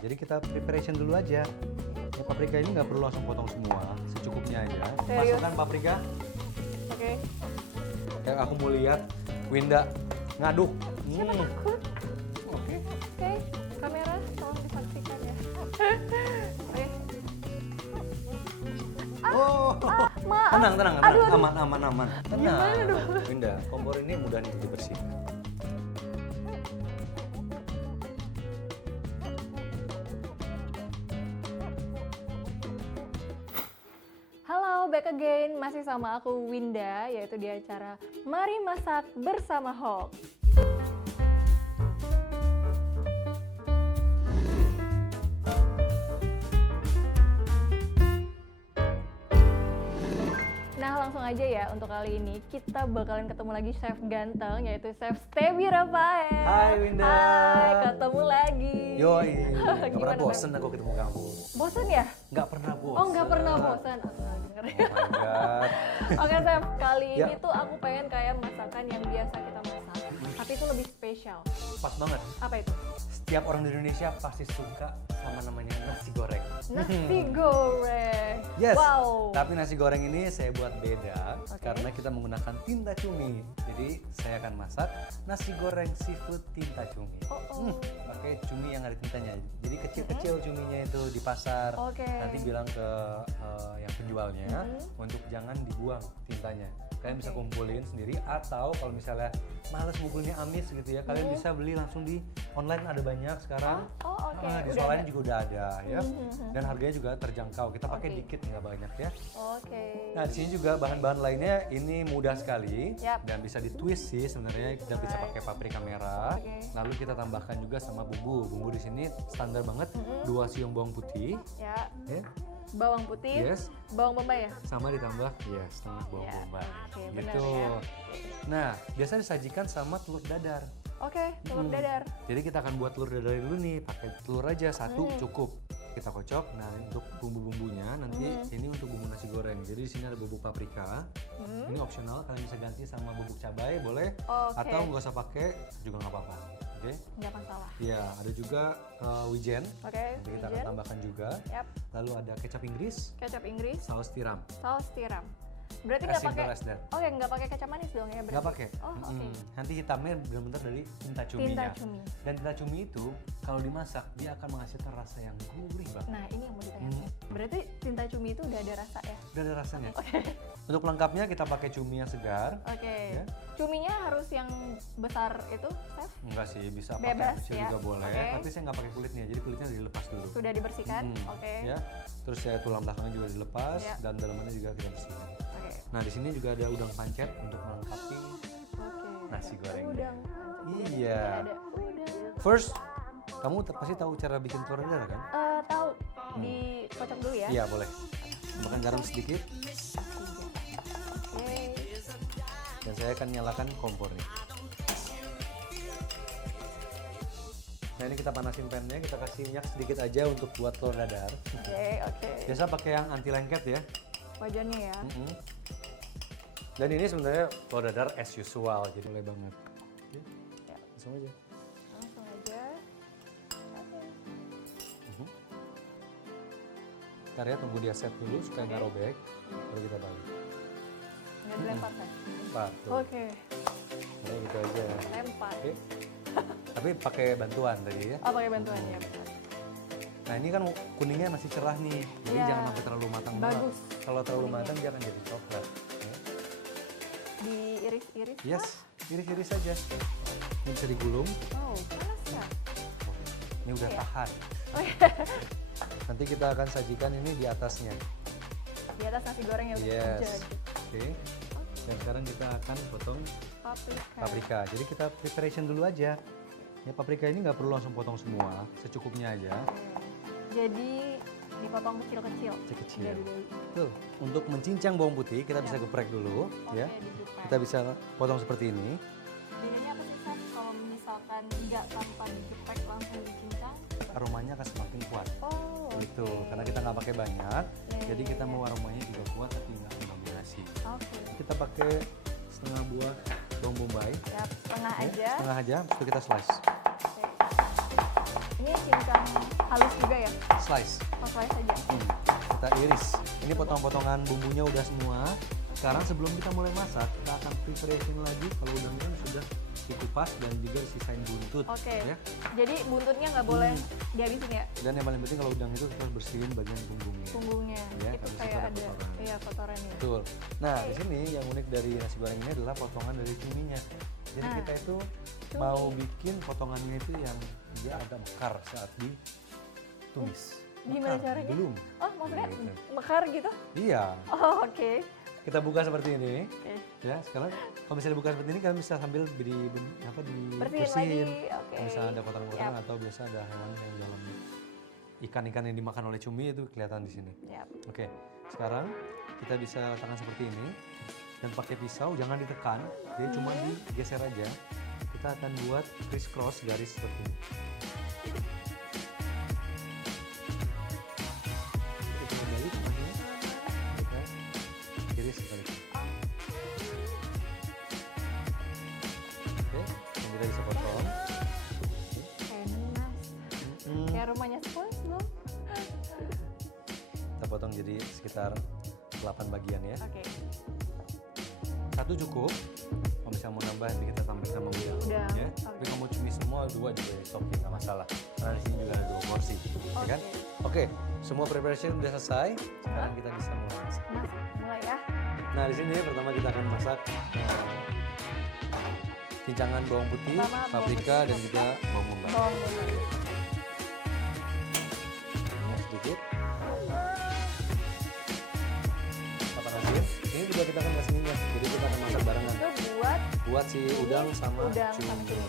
Jadi kita preparation dulu aja. Ya, paprika ini nggak perlu langsung potong semua, secukupnya aja. Serius? Masukkan paprika. Oke. Kayak aku mau lihat Winda ngaduk. Siapa takut? Oke. Oke, kamera tolong disaksikan ya. Oke. Oh, Maaf. tenang, Aduh, aduh. aman. Tenang. Gimana dong? Winda, kompor ini mudah nih dibersihkan. Halo, back again. Masih sama aku Winda, yaitu di acara Mari Masak Bersama Hulk. Nah, langsung aja ya, untuk kali ini kita bakalan ketemu lagi chef ganteng, yaitu Chef Stebi Rafael. Hai, Winda. Hai, ketemu lagi. Yoi, nggak pernah Gimana, bosen aku ketemu kamu. Bosan ya? Nggak pernah bosen. Oh, nggak pernah bosan. Aku nggak denger. Oh my God. Oke, Chef, kali Ya. ini tuh aku pengen kayak masakan yang biasa kita masak, tapi itu lebih spesial. Pas banget. Apa itu? Setiap orang di Indonesia pasti suka sama namanya nasi goreng. Nasi goreng. Yes. Wow. Tapi nasi goreng ini saya buat beda Oke. karena kita menggunakan tinta cumi. Jadi saya akan masak nasi goreng seafood tinta cumi. Oh. Pakai cumi yang ada tintanya. Jadi kecil-kecil cuminya itu di pasar. Oke. Nanti bilang ke yang penjualnya untuk jangan dibuang tintanya. Kalian bisa Oke. kumpulin sendiri atau kalau misalnya males ngumpulnya amis gitu ya, kalian bisa beli langsung di online, ada banyak sekarang. Oh, oke. Di Udah sekolah ada. juga udah ada ya. Dan harganya juga terjangkau. Kita pakai Oke. dikit nggak banyak ya. Oke. Nah, di sini juga bahan-bahan lainnya ini mudah sekali Yap. dan bisa ditwist sih sebenarnya. Kita bisa pakai paprika merah. Oke. Lalu kita tambahkan juga sama bumbu. Bumbu di sini standar banget, 2 siung bawang putih, Ya, ya. bawang putih, Yes. bawang bombay ya? Sama ditambah setengah bawang Ya, bombay. oke, benar Gitu. ya. Nah, biasa disajikan sama telur dadar. Oke, telur dadar. Jadi kita akan buat telur dadar dulu nih, pakai telur aja satu cukup. Kita kocok. Nah, untuk bumbu-bumbunya nanti ini untuk bumbu nasi goreng. Jadi di sini ada bubuk paprika. Ini opsional, kalian bisa ganti sama bubuk cabai boleh, Oke. atau nggak usah pakai juga nggak apa-apa. Oke? Nggak masalah. Iya, ada juga wijen. Oke, Nanti kita akan wijen. tambahkan juga. Yap, Lalu ada kecap Inggris, kecap Inggris, saus tiram. saus tiram. Berarti As nggak simple pakai. as that. Oke, nggak pakai kecap manis dong ya berarti. Nggak pakai. Oh, oke. Nanti hitamnya benar-benar dari tinta cuminya. Tinta cumi. Dan tinta cumi itu kalau dimasak dia akan menghasilkan rasa yang gurih banget. Nah, ini yang mau ditanyakan. Berarti tinta cumi itu udah ada rasa ya? Udah ada rasanya. Untuk pelengkapnya kita pakai cumi yang segar. Oke. Ya. Cuminya harus yang besar itu, Chef? Enggak sih, bisa pakai Bebas, kecil ya. juga boleh. Oke. Tapi saya nggak pakai kulitnya, jadi kulitnya dilepas dulu. Sudah dibersihkan? Oke. Ya. Terus saya tulang belakangnya juga dilepas Ya. dan dalamannya juga kita bersihkan. Oke. Nah di sini juga ada udang pancet untuk melengkapi Oke. nasi gorengnya. Udang. Iya. Ada udang. First, kamu pasti tahu cara bikin telur dadar kan? Tahu. Dikocok dulu ya? Iya boleh. Tambahkan garam sedikit Oke. dan saya akan nyalakan kompornya. Nah ini kita panasin pannya, kita kasih minyak sedikit aja untuk buat telur dadar. Oke. Biasa pakai yang anti lengket ya. Wajannya ya. Dan ini sebenarnya telur dadar as usual, jadi boleh banget. Oke, Ya. langsung aja. Langsung aja. Oke. Ntar ya tunggu dia set dulu supaya nggak robek, baru kita balik. Nggak dilempar kan? Empat tuh. Oke. Nah, gitu aja. Lempar. Oke. Tapi pakai bantuan tadi ya. Oh, pakai bantuan ya. Benar. Nah ini kan kuningnya masih cerah nih, jadi Iya. jangan sampai terlalu matang banget. Bagus. Kalau terlalu kuningnya. matang dia akan jadi coklat. Ya. Diiris-iris. Yes, iris-iris saja. Ini bisa digulung. Oh, panas ya? Oh, ini udah Iya. tahan. Oh, iya. Nanti kita akan sajikan ini di atasnya. Di atas nasi goreng yang udah Yes. jadi. Oke. Dan sekarang kita akan potong Paprika. paprika. Jadi kita preparation dulu aja. Ya paprika ini nggak perlu langsung potong semua, secukupnya aja. Oke. Jadi dipotong kecil-kecil. Kecil-kecil. Dari- Betul. Untuk mencincang bawang putih kita bisa geprek dulu, Oke, ya. digeprek. Kita bisa potong seperti ini. Bedanya apa sih, Chef? Kalau misalkan nggak tanpa digeprek langsung dicincang? Aromanya akan semakin kuat. Oh, Gitu. oke. Karena kita nggak pakai banyak, Iya, jadi iya, kita iya. mau aromanya juga kuat tapi nggak mendominasi. Oke. Kita pakai setengah buah bawang bombay. Ya, setengah Ya, aja. setengah aja, terus kita slice. Oke. Ini cincang halus slice. Oh, slice aja. Kita iris. Ini potong-potongan bumbunya udah semua. Sekarang sebelum kita mulai masak, kita akan preparation lagi. Kalau udangnya kan sudah dikupas dan juga sisain buntut. Oke. Ya. Jadi buntutnya nggak boleh dihabisin ya? Dan yang paling penting kalau udang itu kita harus bersihin bagian punggungnya. Punggungnya. Ya, Itu habis itu kayak ada ada kotoran. iya kotorannya. Betul. Nah, di sini yang unik dari nasi goreng ini adalah potongan dari cuminya. Jadi Nah, kita itu cumi. mau bikin potongannya itu yang dia agak mekar saat ditumis. Gimana Mekar, caranya? Belum. Oh, maksudnya Gitu. mekar gitu? Iya. Oh, oke. Kita buka seperti ini. Oke. Ya, sekarang kalau misalnya buka seperti ini kalian bisa sambil Bersihin dibersihin. lagi. Oke. Kalau misalnya ada kotoran-kotoran Yap. atau biasa ada hewan yang dalam ikan-ikan yang dimakan oleh cumi itu kelihatan di sini. Yap. Oke, sekarang kita bisa letakkan seperti ini dan pakai pisau jangan ditekan, jadi cuma digeser aja. Kita akan buat criss-cross garis seperti ini. Kita balik tangannya, kita iris seperti ini. Oke, dan kita bisa potong. Enak. Kayak rumahnya SpongeBob. Kita potong jadi sekitar 8 bagian ya. Oke. Satu cukup. Kalau misalnya mau nambah nanti kita tambahin sama udang. Udang, Ya. oke. Tapi kalau mau cumi semua dua juga ya oke, nggak masalah. Karena di sini juga ada 2 porsi, ya kan? Oke, semua preparation udah selesai. Sekarang kita bisa mulai masak. Mas, mulai ya. Nah di sini pertama kita akan masak cincangan bawang putih, Pertama, bawang paprika putih, dan juga bawang bombay. Bawang bombay. Minyak sedikit. Kita panasin. Ini juga kita akan kasih minyak, jadi kita akan masak barengan. Itu buat Buat si udang sama udang sama cumi. cumi.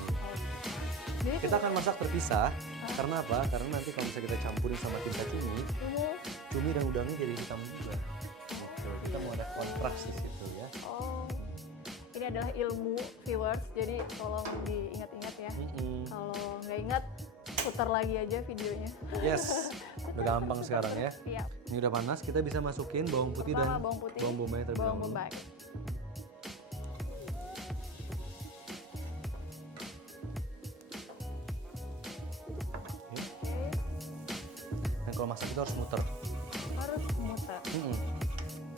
Jadi Kita akan masak terpisah. Karena apa? Karena nanti kalau misalnya kita campurin sama tinta cumi dan udangnya jadi hitam juga. Gitu. Kita mau ada kontras di situ ya. oh, ini adalah ilmu viewers. Jadi tolong diingat-ingat ya. Kalau nggak ingat, putar lagi aja videonya. Yes, udah gampang sekarang ya. Iya. Ini udah panas, kita bisa masukin bawang putih Pertama, dan bawang putih, bawang bombay terlebih bawang dahulu. bombay. Oke, Dan kalau masak itu harus muter. harus muter.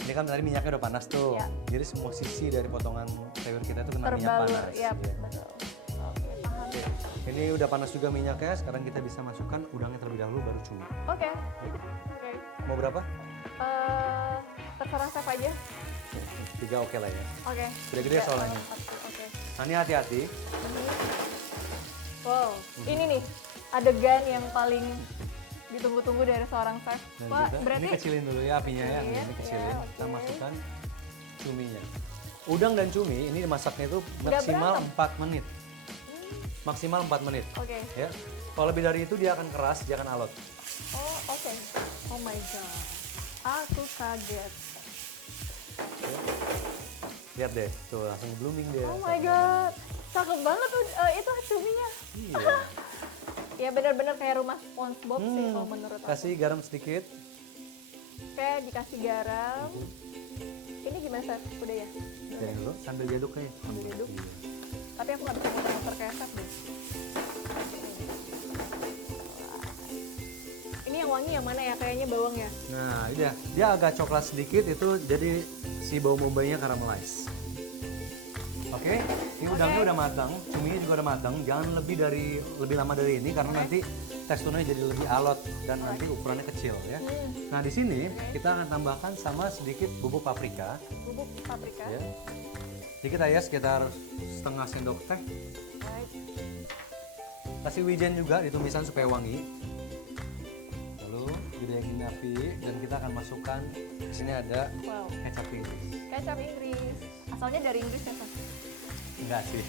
Ini kan tadi minyaknya udah panas tuh. Ya. Jadi semua sisi dari potongan sayur kita itu kena minyak Terbalur, panas. ya Iya. betul. Oke, paham. Oke. Ini udah panas juga minyaknya. Sekarang kita bisa masukkan udangnya terlebih dahulu baru cumi. Oke, oke. Mau berapa? Terserah chef aja. 3 oke lah ya. Oke. Gede-gede Ya, soalnya. Oke. Nah ini hati-hati. Wow, ini nih adegan yang paling ditunggu-tunggu dari seorang chef. Dan Wah, juga, berarti ini kecilin dulu ya apinya ya. Iya, Ini kecilin. ya, Kita oke. masukkan cuminya. Udang dan cumi ini masaknya itu Nggak maksimal berantem? 4 menit. Maksimal 4 menit. Oke. Ya. Kalau lebih dari itu dia akan keras, dia akan alot. Oh, oke. Oh my god. Aku kaget. Lihat deh, tuh langsung blooming dia. Oh my god. Cakep banget tuh itu cuminya. Iya. Ya benar-benar kayak rumah SpongeBob sih kalau menurut aku. Kasih garam sedikit. Oke, dikasih garam. Ini gimana chef? Udah ya? Jadi dulu sambil diaduk kayak. Sambil diaduk. Iya. Tapi aku nggak bisa muter-muter kayak chef deh. Ini yang wangi yang mana ya? Kayaknya bawang ya? Nah, udah. Dia agak coklat sedikit itu jadi si bawang bombaynya caramelize. Oke, ini udangnya udah matang, cuminya juga udah matang. Jangan lebih lama dari ini karena nanti teksturnya jadi lebih alot dan nanti ukurannya kecil ya. Nah, di sini kita akan tambahkan sama sedikit bubuk paprika Bubuk paprika. ya. Dikit aja sekitar setengah sendok teh. Right. Kasih wijen juga ditumisan supaya wangi. Lalu gedein api dan kita akan masukkan di sini ada Wow. kecap Inggris. Kecap Inggris. Asalnya dari Inggris ya, chef? Enggak sih.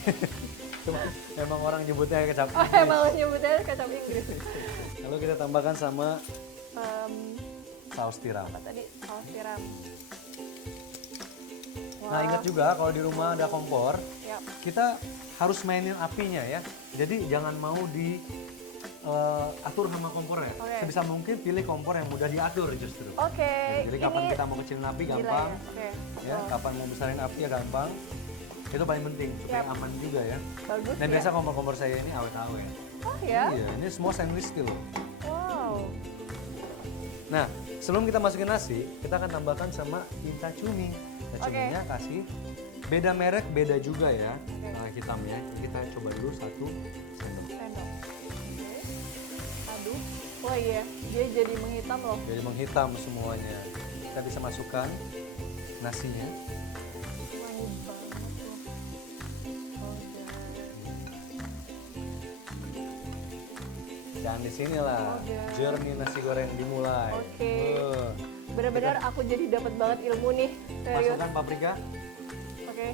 Cuma emang orang nyebutnya kecap Oh, Inggris. emang nyebutnya kecap Inggris. Lalu kita tambahkan sama Em, saus tiram. apa tadi? Saus tiram. Nah, ingat juga kalau di rumah ada kompor, Ya. kita harus mainin apinya ya. Jadi jangan mau di atur sama kompornya. Oke. Sebisa mungkin pilih kompor yang mudah diatur justru. Oke. Jadi kapan kita mau kecilin api gila gampang, ya. Oke. ya. Kapan mau besarin api ya gampang. Itu paling penting supaya Yap. aman juga ya. Bagus Dan ya. biasa kompor-kompor saya ini awet-awet. Oh ya? Iya, ini semua stainless steel. Wow. Nah, sebelum kita masukin nasi, kita akan tambahkan sama tinta cumi. Tinta cuminya kasih beda merek, beda juga ya hitamnya. Kita coba dulu 1 sendok. Aduk. Oh iya, dia jadi menghitam loh. Jadi menghitam semuanya. Kita bisa masukkan nasinya. Wangi banget loh. Dan disinilah journey nasi goreng dimulai. Oke. Benar-benar aku jadi dapat banget ilmu nih. Serius. Masukkan paprika. Oke.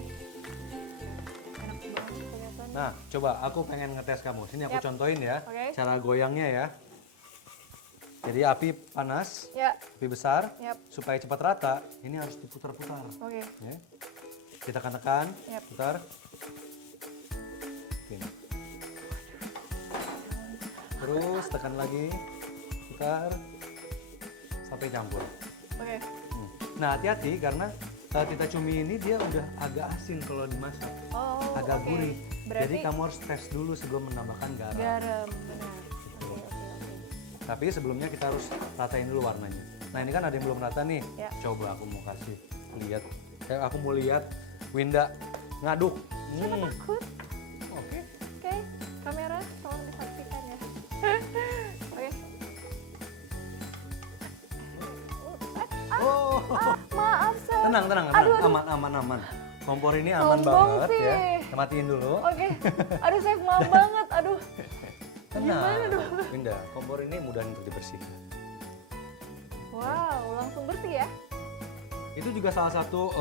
Enak banget kelihatan. Nah, coba aku pengen ngetes kamu. Sini aku contohin ya, cara goyangnya ya. Jadi api panas, api besar, supaya cepat rata, ini harus diputar-putar. Oke. Ya. Kita tekan, putar. Gini. Terus tekan lagi, putar, sampai campur. Oke. Nah, hati-hati karena tinta cumi ini dia udah agak asin kalau dimasak, agak gurih. Jadi kamu harus tes dulu sebelum menambahkan garam. Garam, benar. Tapi sebelumnya kita harus ratain dulu warnanya. Nah ini kan ada yang belum rata nih. Coba aku mau kasih lihat. Aku mau lihat Winda ngaduk. Takut. Oke. Kamera tolong disaksikan ya. Oke. Maaf Chef. Tenang. Aman. Kompor ini aman banget ya. Kita matiin dulu. Oke. Aduh Chef, maaf banget. Aduh. Tenang, Winda, kompor ini mudah untuk dibersihkan. Wow, langsung bersih ya? Itu juga salah satu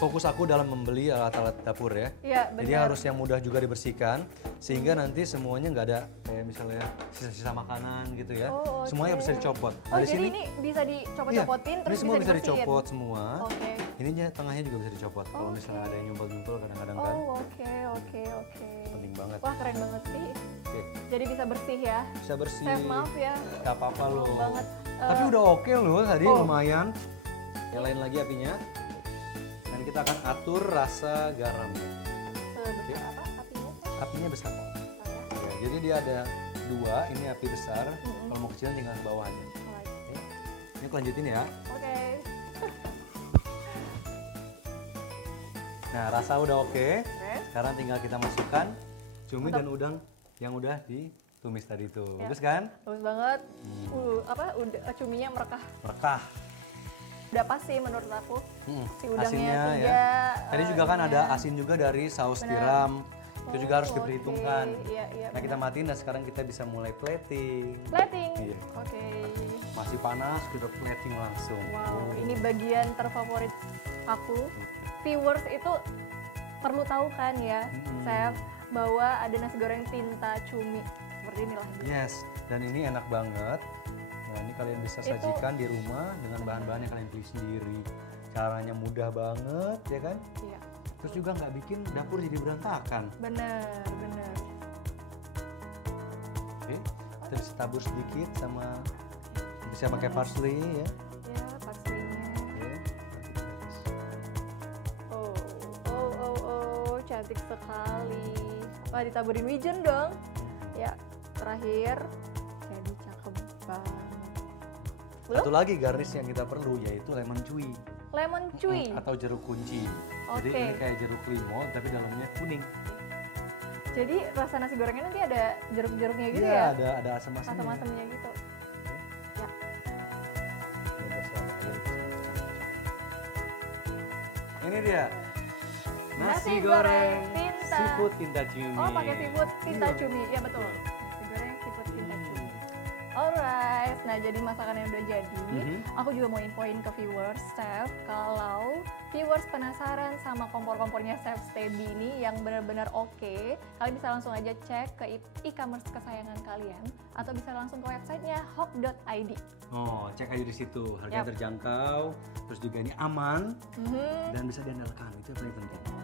fokus aku dalam membeli alat-alat dapur ya. Iya, benar. Jadi harus yang mudah juga dibersihkan, sehingga nanti semuanya nggak ada kayak misalnya sisa-sisa makanan gitu ya. Semuanya bisa dicopot. Oh, jadi ini bisa dicopot-copotin terus ini semua bisa dibersihin? dicopot semua. Oke. Ininya tengahnya juga bisa dicopot. Kalau misalnya ada yang nyumpel-nyumpel kadang-kadang kan. Oke. Penting banget. Wah, keren banget sih. Jadi bisa bersih ya? Bisa bersih. Chef, maaf ya. Gak apa-apa loh. Banget. Tapi udah oke loh tadi, lumayan. Nyalain lagi apinya. Dan kita akan atur rasa garamnya. Sebesar apa apinya? Apinya besar. Ya, jadi dia ada 2, ini api besar. Kalau mau kecil tinggal bawahnya. Ini aku lanjutin ya. Oke. Nah, rasa udah oke. Sekarang tinggal kita masukkan cumi dan udang yang udah ditumis tadi itu. Bagus kan? Bagus banget. Cuminya Merekah. Udah pas sih menurut aku. Si udangnya Asinnya juga. Ya. Tadi juga kan ada asin juga dari saus tiram. Itu juga harus diperhitungkan. Iya, Nah, kita matiin dan sekarang kita bisa mulai plating. Plating. Oke. Masih panas, kita plating langsung. Wow, ini bagian terfavorit aku. Viewers itu perlu tahu kan ya, Chef, bahwa ada nasi goreng tinta cumi. Seperti inilah. Yes, dan ini enak banget. Nah, ini kalian bisa sajikan di rumah dengan bahan-bahan yang kalian pilih sendiri. Caranya mudah banget, ya kan? Iya. Terus juga nggak bikin dapur jadi berantakan. Bener. Oke, kita bisa tabur sedikit sama bisa pakai parsley ya. Ya, parsleynya. Cantik sekali. Wah, ditaburin wijen dong. Ya, terakhir jadi cakep banget. Satu lagi garnish yang kita perlu yaitu lemon cuy. Lemon cuy atau jeruk kunci. Jadi ini kayak jeruk limau tapi dalamnya kuning. Jadi rasa nasi gorengnya nanti ada jeruk-jeruknya gitu ya? Iya, ada asam-asamnya. Asam-asamnya gitu. Ya. Ini dia. Nasi goreng seafood tinta cumi. Oh, pakai seafood tinta cumi. Ya betul. Nasi goreng seafood tinta cumi. Alright, nah jadi masakannya udah jadi. Aku juga mau infoin ke viewers, Chef, kalau viewers penasaran sama kompor-kompornya Chef Stebi ini yang benar-benar oke, kalian bisa langsung aja cek ke e-commerce kesayangan kalian atau bisa langsung ke websitenya hok.id. Oh, cek aja di situ. Harganya terjangkau, terus juga ini aman dan bisa diandalkan. Itu yang paling penting.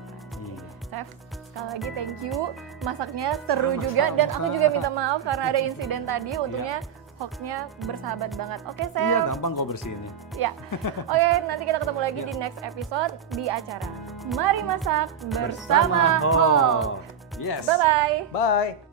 Chef, sekali lagi thank you. Masaknya seru juga dan aku juga minta maaf karena ada insiden tadi. Untungnya Hoknya bersahabat banget. Oke, Chef. Iya, gampang kok bersihinnya. Ya. Oke, nanti kita ketemu lagi di next episode di acara Mari Masak bersama Hok. Yes. Bye-bye. Bye.